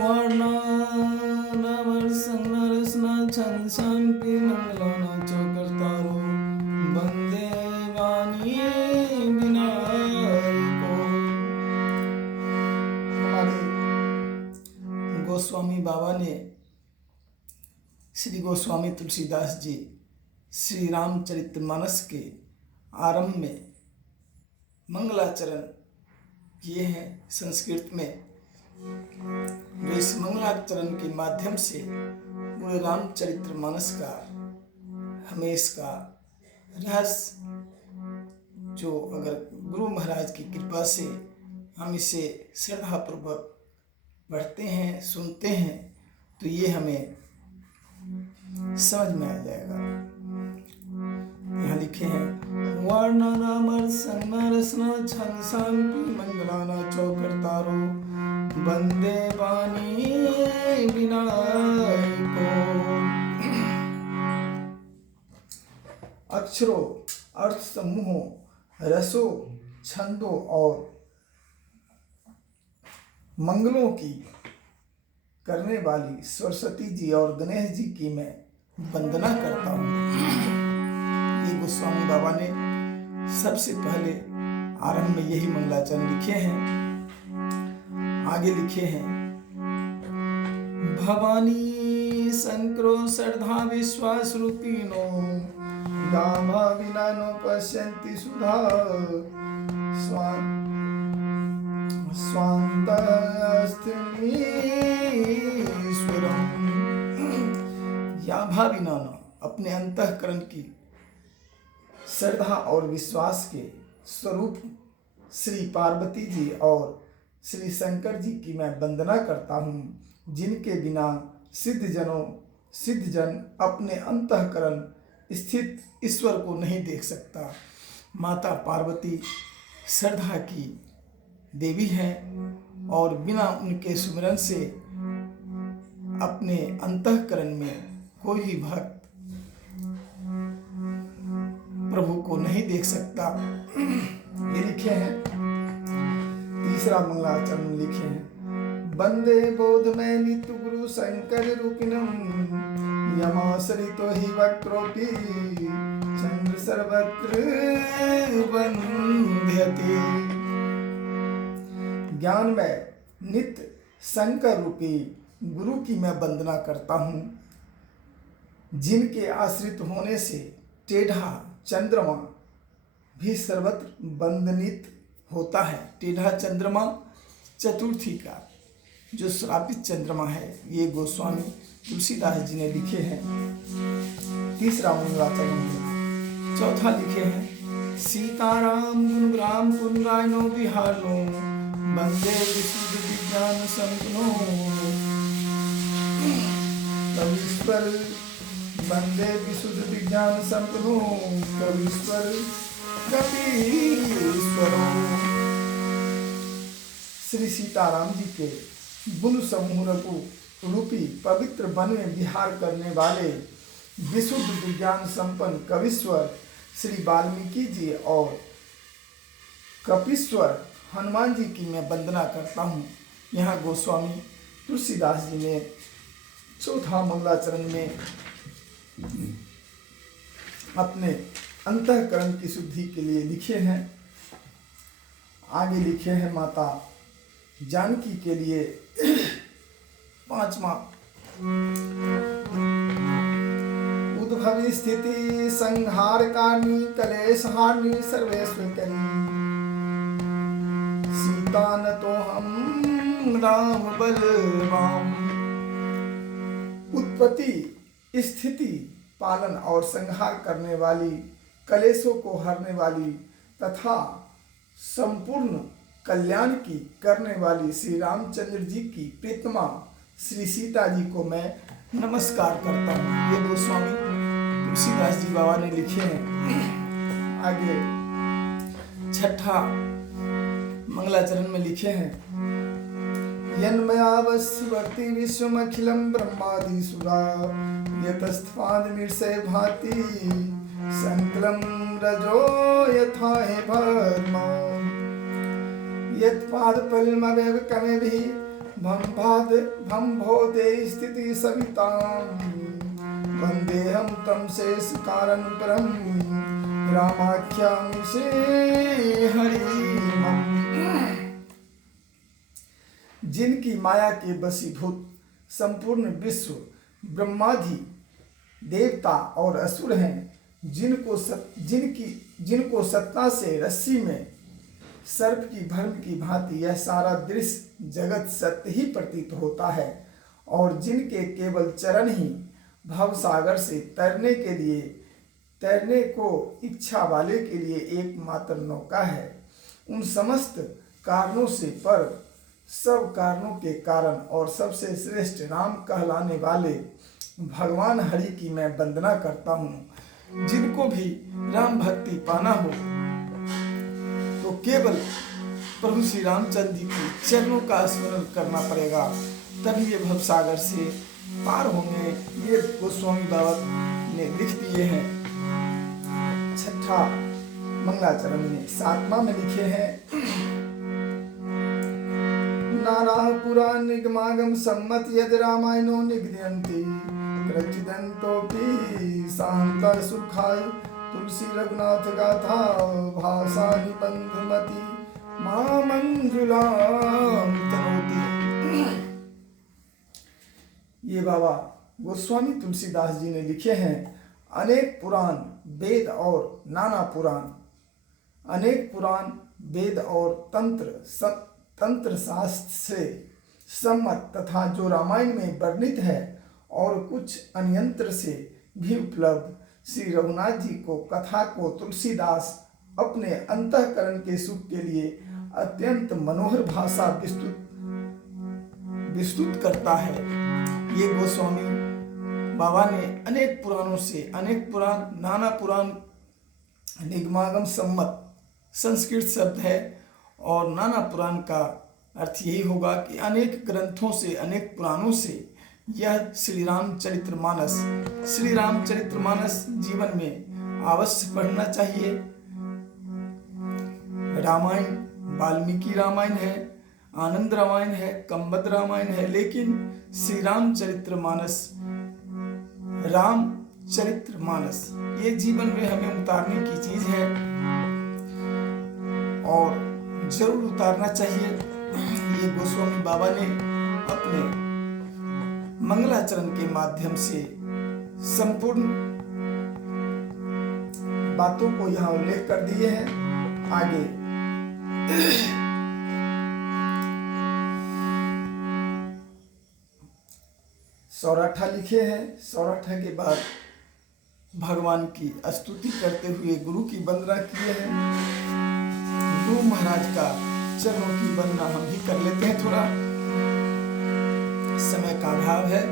वर्णानावर संरचना छंद शांति मंगलाना चौकर्तारो वंदे वाणी विनायको। हमारे गोस्वामी बाबा ने श्री गोस्वामी तुलसीदास जी श्री रामचरितमानस के आरंभ में मंगलाचरण किए हैं संस्कृत में। जो इस मंगलाचरण के माध्यम से पूरे रामचरितमानस का हमें इसका रहस्य जो अगर गुरु महाराज की कृपा से हम इसे श्रद्धापूर्वक पढ़ते हैं सुनते हैं तो ये हमें समझ में आ जाएगा। यहाँ लिखे हैं वर्णनामर संरचना छंद शांति मंगलाना चौकर्तारो वंदे वाणी विनायको। अक्षरों अर्थ समूहों रसों छंदों और मंगलों की करने वाली सरस्वती जी और गणेश जी की मैं वंदना करता हूँ। ये गोस्वामी बाबा ने सबसे पहले आरंभ में यही मंगलाचरण लिखे हैं। आगे लिखे हैं भवानी शंकरो श्रद्धा विश्वास रूपिणो गामा विना नो पश्यन्ति सुधा स्वान्तस्तिमीश्वरम्। या भाविना अपने अंतःकरण की श्रद्धा और विश्वास के स्वरूप श्री पार्वती जी और श्री शंकर जी की मैं वंदना करता हूँ, जिनके बिना सिद्धजन अपने अंतःकरण स्थित ईश्वर को नहीं देख सकता। माता पार्वती श्रद्धा की देवी हैं और बिना उनके सुमिरन से अपने अंतःकरण में कोई भी भक्त प्रभु को नहीं देख सकता। ये लिखे हैं तीसरा मंगलाचरण लिखे हैं वंदे बोध में नित्य गुरु शंकर रूपिणम यमाश्रितो हि वक्रोपि चंद्र सर्वत्र वंद्यते। ज्ञान में नित्य शंकर रूपी गुरु की मैं वंदना करता हूँ, जिनके आश्रित होने से टेढ़ा चंद्रमा भी सर्वत्र वंदनित होता है। टेढ़ा चंद्रमा चतुर्थी का जो श्रापित चंद्रमा है, ये गोस्वामी तुलसीदास जी ने लिखे हैं। तीसरा मंगलाचरण है। चौथा लिखे हैं सीताराम गुणग्राम पुनरायनो विहारो वंदे विशुद्ध विज्ञान संपन्नो कवीश्वर वंदे विशुद्ध विज्ञान संपन्नो कवीश्वर कपीश्वरो। श्री सीताराम जी के गुण समूह रूपी पवित्र वन में विहार करने वाले विशुद्ध विज्ञान संपन्न कवीश्वर श्री वाल्मीकि जी और कपीश्वर हनुमान जी की मैं वंदना करता हूँ। यहाँ गोस्वामी तुलसीदास जी ने चौथा मंगलाचरण में अपने अंतःकरण की शुद्धि के लिए लिखे हैं। आगे लिखे हैं माता जानकी के लिए पांचवा उद्भवी स्थिति संहार कारणी कलेश हानि सर्वेश्वरी सीता न तो हम राम बलराम। उत्पत्ति स्थिति पालन और संहार करने वाली कलेशों को हरने वाली तथा संपूर्ण कल्याण की करने वाली श्री रामचंद्र जी की प्रीतमा श्री सीता जी को मैं नमस्कार करता हूँ। ये गोस्वामी तुलसीदास जी बाबा ने लिखे हैं। आगे छठा मंगलाचरण में लिखे हैं यन्मयावस्य भक्ति विश्वमखिलं ब्रह्मादिसुरा यतस्त्वादमीर्षे भाति संकलम रजो यथा हे भर्मा। यत्पादपल्लवमेव कमेभिः भम्भोदे स्थिति सविताम् वन्देऽहं तं शेषकारणं रामाख्यामि श्रीहरिम्। जिनकी माया के वशीभूत संपूर्ण विश्व ब्रह्मादि देवता और असुर हैं, जिनको सत्ता से रस्सी में सर्प की भ्रम की भांति यह सारा दृश्य जगत सत्य ही प्रतीत होता है, और जिनके केवल चरण ही भवसागर से तैरने को इच्छा वाले के लिए एकमात्र नौका है, उन समस्त कारणों से पर सब कारणों के कारण और सबसे श्रेष्ठ राम कहलाने वाले भगवान हरि की मैं वंदना करता हूँ। जिनको भी राम भक्ति पाना हो तो केवल प्रभु श्री रामचंद्र जी के चरणों का स्मरण करना पड़ेगा, तभी ये भवसागर से पार होंगे। ये गोस्वामी बाबा ने लिख दिए हैं। छठा मंगलाचरण में 7वां में लिखे हैं, नाराः पुरा निगमागम सम्मत यद रामायणो निगदयन्ति प्रचिदन्तोऽपि शान्ता सुखाय तुलसी रघुनाथ गाथा भाषा निबंधमति मामंजुलां तनोति। ये बाबा गोस्वामी तुलसीदास जी ने लिखे हैं। अनेक पुराण वेद और नाना पुराण, अनेक पुराण वेद और तंत्र शास्त्र से सम्मत तथा जो रामायण में वर्णित है और कुछ अन्यंत्र से भी उपलब्ध श्री रघुनाथ जी को कथा को तुलसीदास अपने अंतःकरण के सुख के लिए अत्यंत मनोहर भाषा विस्तृत करता है। ये गोस्वामी बाबा ने अनेक पुराणों से, अनेक पुराण नाना पुराण निगमागम सम्मत संस्कृत शब्द है, और नाना पुराण का अर्थ यही होगा कि अनेक ग्रंथों से, अनेक पुराणों से यह श्री रामचरितमानस जीवन में अवश्य पढ़ना चाहिए। रामायण वाल्मीकि रामायण है, आनंद रामायण है, कंबद रामायण है, लेकिन श्री रामचरितमानस ये जीवन में हमें उतारने की चीज है और जरूर उतारना चाहिए। ये गोस्वामी बाबा ने अपने मंगलाचरण के माध्यम से संपूर्ण बातों को यहाँ उल्लेख कर दिए हैं। आगे सौराठा लिखे हैं। सौराठा के बाद भगवान की स्तुति करते हुए गुरु की वंदना किए हैं। गुरु महाराज का चरणों की वंदना हम भी कर लेते हैं। थोड़ा समय का अभाव है।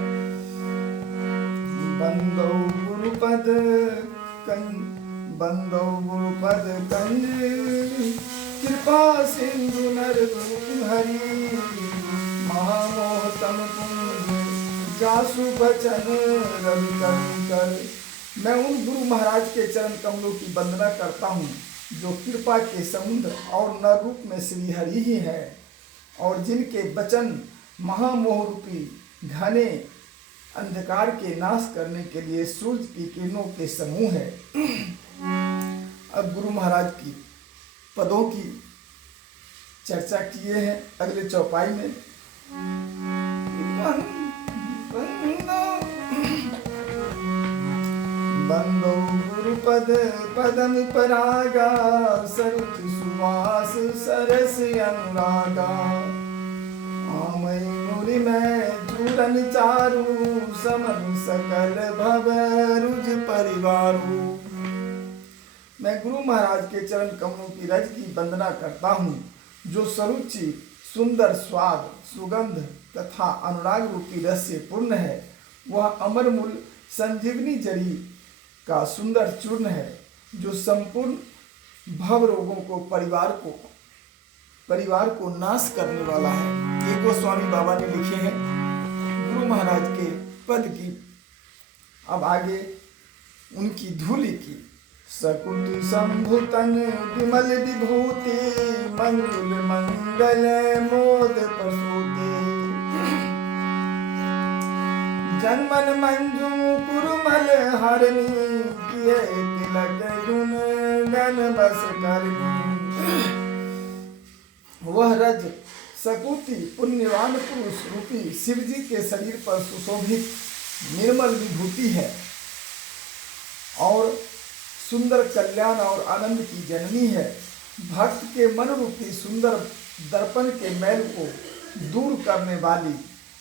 बंदो गुरुपद कंज कृपा सिंधु नर हरि महामोहतम पुंज जासु बचन रवि कर। मैं उन गुरु महाराज के चरण कमलों की वंदना करता हूँ जो कृपा के समुद्र और नर रूप में श्री हरि ही है, और जिनके वचन महामोह रूपी घने अंधकार के नाश करने के लिए सूर्य की किरणों के समूह है। अब गुरु महाराज की पदों की चर्चा किए हैं अगले चौपाई में। बंदो गुरुपद पदम परागा सरुच सुवास सरस अनुरागा आमय मुरि में जुरन चारु समन सकल भव रुज परिवारु। मैं गुरु महाराज के चरण कमलों की रज की वंदना करता हूँ जो सरुचि सुंदर स्वाद सुगंध तथा अनुराग रूपी रस से पूर्ण है। वह अमरमूल संजीवनी जड़ी का सुंदर चूर्ण है जो संपूर्ण भव रोगों को परिवार को नाश करने वाला है। ये गोस्वामी बाबा ने लिखे हैं गुरु महाराज के पद की। अब आगे उनकी धूलि की सकुटि शंभुतन विमल विभूति मंजुल मंगल मोद प्रसूति जनमन मंजू कुरुमल हरणी किए तिलक गुण गण बस करनी। वह रज सकुति पुण्यवान पुरुष रूपी शिव जी के शरीर पर सुशोभित निर्मल विभूति है और सुंदर कल्याण और आनंद की जननी है। भक्त के मन रूपी सुंदर दर्पण के मैल को दूर करने वाली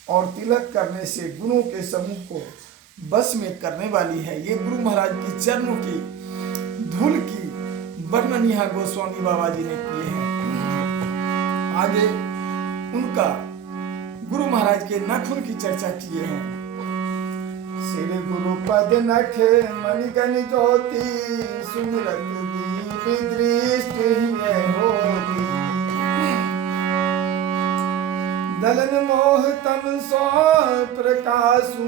और तिलक करने से गुणों के समूह को बस में करने वाली है। ये गुरु महाराज की चरणों की धूल की वर्णन यहाँ गोस्वामी बाबा जी ने किए हैं। आगे उनका गुरु महाराज के नाखून की चर्चा किए हैं। श्री गुरु पद नख मणिगण ज्योति सुमिरत दीप दृष्टि होती दलन मोह तम सो प्रकाशु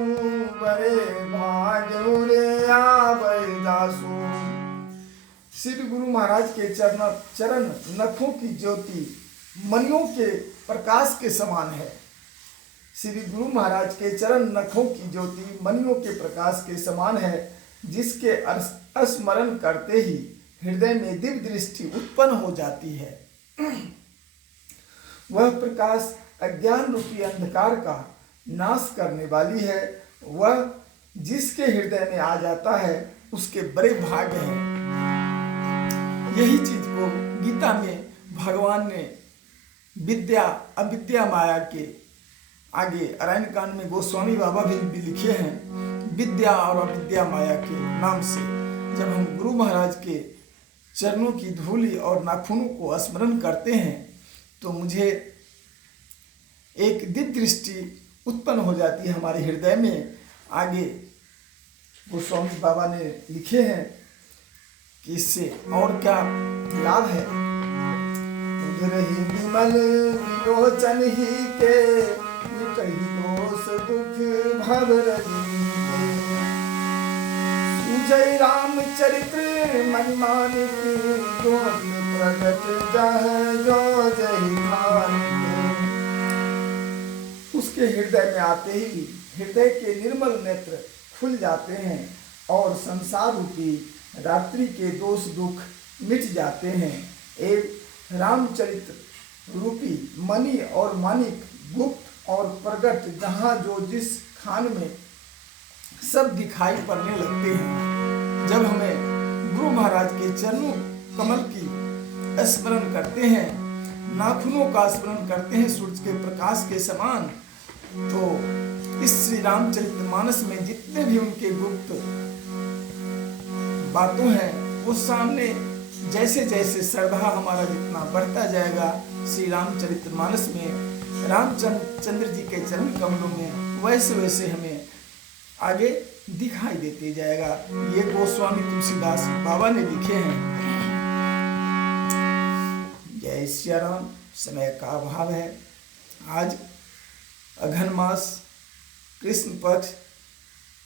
बड़े भाग्य रे आवे दासु। श्री गुरु महाराज के चरण नखों की ज्योति मणियों के प्रकाश के समान है। श्री गुरु महाराज के चरण नखों की ज्योति मणियों के प्रकाश के समान है, जिसके स्मरण करते ही हृदय में दिव्य दृष्टि उत्पन्न हो जाती है। वह प्रकाश अज्ञान रूपी अंधकार का नाश करने वाली है। वह जिसके हृदय में आ जाता है उसके बड़े भाग्य हैं। यही चीज को गीता में भगवान ने विद्या अविद्या माया के आगे अरण्य कांड में गोस्वामी बाबा भी लिखे हैं। विद्या और अविद्या माया के नाम से जब हम गुरु महाराज के चरणों की धूली और नाखूनों को स्मरण करते हैं तो मुझे एक दिव्य दृष्टि उत्पन्न हो जाती है हमारे हृदय में। आगे गोस्वामी बाबा ने लिखे हैं कि इससे और क्या लाभ है। विमल विलोचन ही के मिटहि दोष दुख भव सुजय राम चरित्र मनमानिक प्रगट जो जय उसके हृदय में आते ही हृदय के निर्मल नेत्र खुल जाते हैं और संसार रूपी रात्रि के दोष दुख मिट जाते हैं। एक रामचरित्र रूपी मणि और मानिक गुप्त और प्रगट जहाँ जो जिस खान में सब दिखाई पड़ने लगते हैं। जब हमें गुरु महाराज के चरणों कमल की स्मरण करते हैं, नाखूनों का स्मरण करते हैं सूर्य के प्रकाश के समान, तो इस श्री रामचरितमानस में जितने भी उनके गुप्त बातों हैं वो सामने जैसे जैसे श्रद्धा हमारा जितना बढ़ता जाएगा श्री रामचरितमानस में रामचंद्र जी के चरण कमलों में वैसे वैसे हमें आगे दिखाई देते जाएगा। ये गोस्वामी तुलसीदास बाबा ने लिखे हैं। जय श्री राम। समय का अभाव है। आज अघन मास कृष्ण पक्ष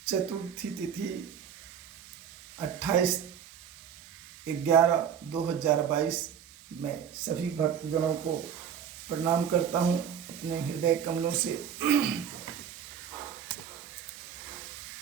चतुर्थी तिथि 28/11/2022 में सभी भक्तजनों को प्रणाम करता हूँ अपने हृदय कमलों से।